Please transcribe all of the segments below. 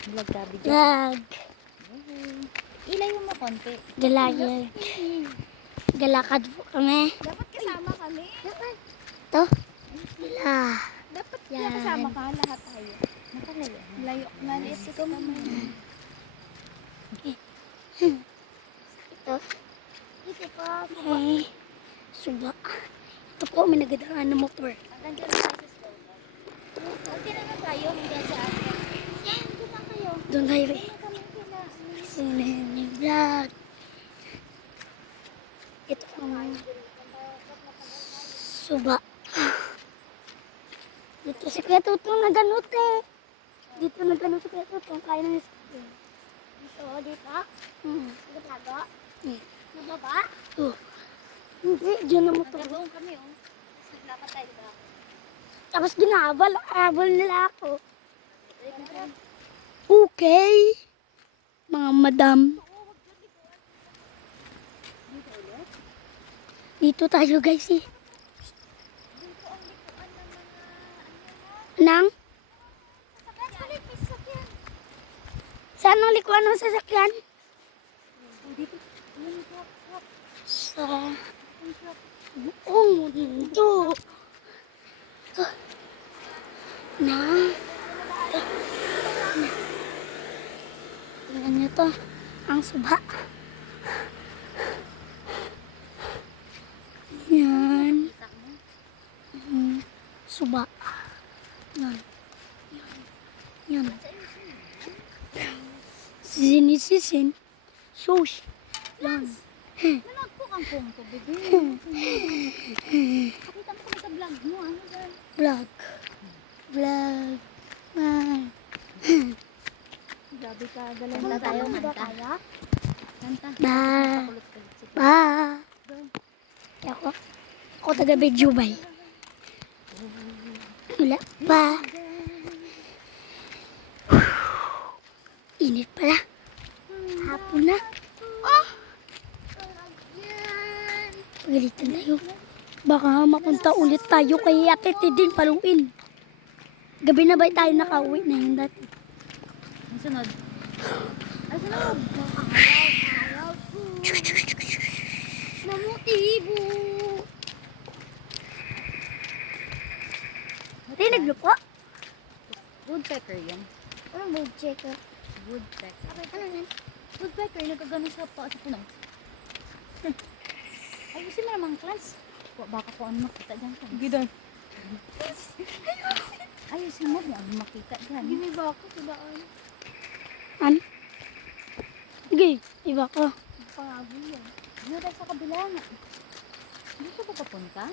Vlog ka, video. Vlog. Ilayo mo konti. Galayag. Galakad po kami. Dapat kasama kami. Dapat. To. Wala. Dapat Yan. kasama ka lahat tayo. Nakalayo. Layo. Maliit ka naman. Ito. Ito po. Okay. Suba. Ito po, may nagadaan na motor. Nandiyan na tayo sa store. Okay na tayo hanggang sa atin. Saan? Doon na kayo. Doon tayo eh. Doon kami kila. Sinini vlog. Ito ang suba. Dito si Kuya Tutong naganot eh. Dito naganot si Kuya Tutong. Kaya na niya. Dito, dito. Nagtago. Nababa. Oh. Hindi, dyan na motor. Nagtagoon kami oh. Naglakad tayo ba? Tapos habol nila ako. Okay. Mga madam. Dito tayo guys eh. Nang? Saan ang likuan ng sasakyan? Sa buong mundo. Ito. Na. Tingnan nyo to. Ang suba. Yan. Suba. Yan. Yan. Sinisisin. Shush. Yan. Nalagpo kang pungko, bebe. Pakita mo kami sa vlog mo. Ano dyan? Vlog. Vlog. Man. Grabe ka. Kanta tayo. Kanta. Kanta. Ba. Pakulit-kulit si Ba. Ako taga Bedyubay. Wala pa. Init pala. Hapon na. Oh! Pagalitan tayo. Baka mapunta ulit tayo kay Ate Tiding paluin. Gabi na ba tayo nakauwi na yun dati? Ang sunod. Ang sunod. Mamutibo. Rinig mo po? Woodpecker yan. Anong mood checker? Woodpecker. Ano yan? Woodpecker, nagkagano sa puno. Ayusin mo naman, class. Baka kung ano makita dyan. Gidon. Ayusin mo, may ano makita dyan. Giniba ako sa daan. Ano? Sige, iba ko. Pangabol yan. Dito tayo sa kabila nga. Dito ba papunta?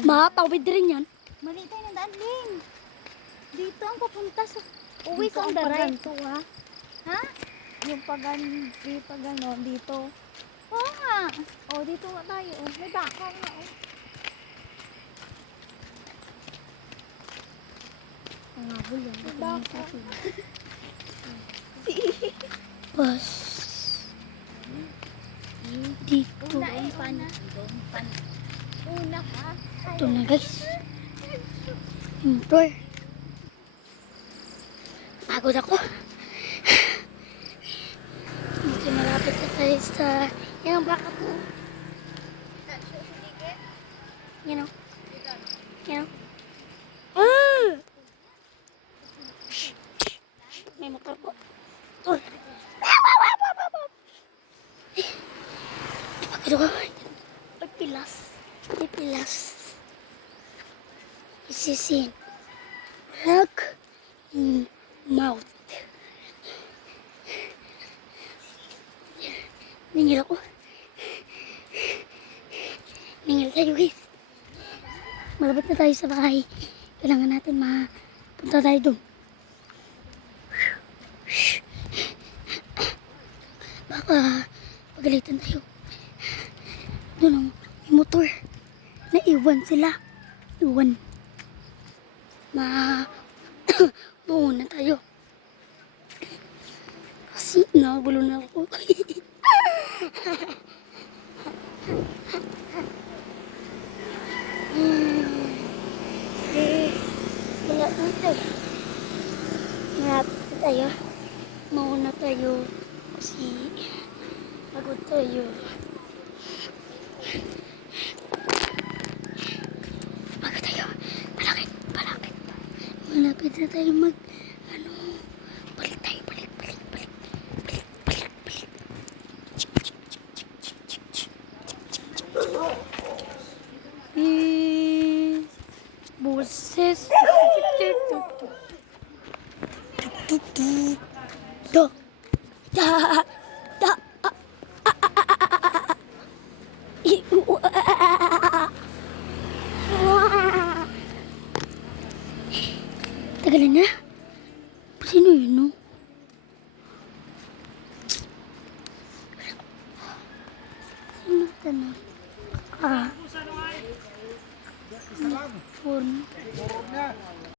Makatawid rin yan. Mali tayo ng daan, Ling. Dito ang papunta sa... Uwi Dito sa ang Andaray. paganto, ha? Ha? Yung pagano, dito. Oo nga. O, dito nga tayo. Oh. May baka nga. Oh. Pangabol yan. May baka. Bus. Dito. Una ka. Ito na guys. Yung tour. Pagod ako. Dito malapit na tayo sa... Yan ang baka po. Yan o. Yan o. Ah! May motor po. Tour. Pagod ako. Pagpilas. Pilas. Isisin. Look. Mouth. Ningil ako. Ningil tayo guys. Malapit na tayo sa bahay. Kailangan natin mapunta tayo doon. Baka pagalitan tayo. Doon ang may motor. Naiwan sila. Iwan. Mauna tayo. Kasi nagulo na ako. Wala dito. tayo. Mauna tayo. Kasi pagod tayo. Pagod tayo. Palakit. Malapit na tayo balik tayo. Balik. Boses. Da. Tagalan na. Sino yun, no? Sino ka na?